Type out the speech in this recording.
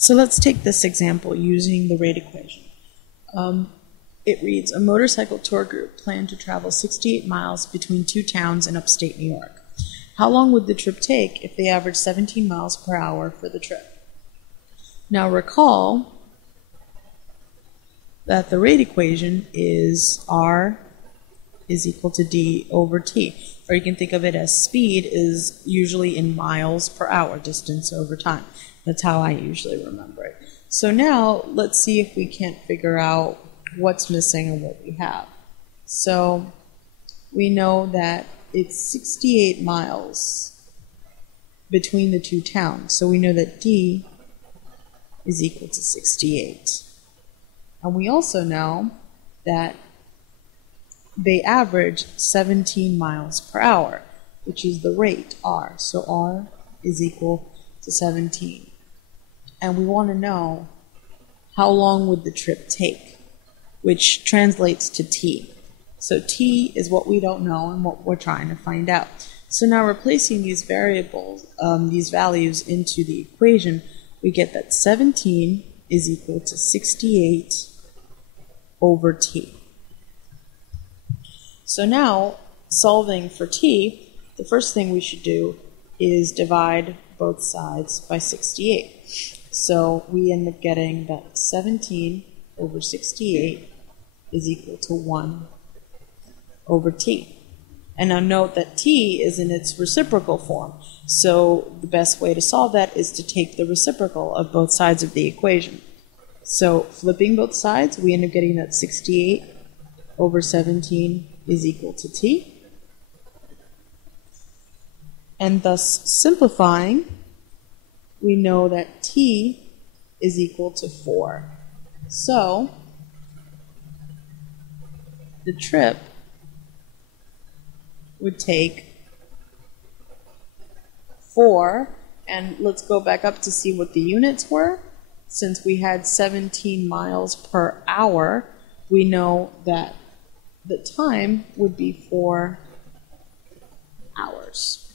So let's take this example using the rate equation. It reads, a motorcycle tour group planned to travel 68 miles between two towns in upstate New York. How long would the trip take if they averaged 17 miles per hour for the trip? Now recall that the rate equation is R is equal to D over T. Or you can think of it as speed is usually in miles per hour, distance over time. That's how I usually remember it. So now let's see if we can't figure out what's missing and what we have. So we know that it's 68 miles between the two towns. So we know that D is equal to 68. And we also know that they average 17 miles per hour, which is the rate, R. So R is equal to 17. And we want to know how long would the trip take, which translates to T. So T is what we don't know and what we're trying to find out. So now replacing these variables, these values into the equation, we get that 17 is equal to 68 over T. So now, solving for T, the first thing we should do is divide both sides by 68. So we end up getting that 17 over 68 is equal to 1 over T. And now note that T is in its reciprocal form. So the best way to solve that is to take the reciprocal of both sides of the equation. So flipping both sides, we end up getting that 68 over 17 is equal to T. And thus simplifying, we know that T is equal to 4. So the trip would take 4, and let's go back up to see what the units were. Since we had 17 miles per hour, we know that the time would be 4 hours.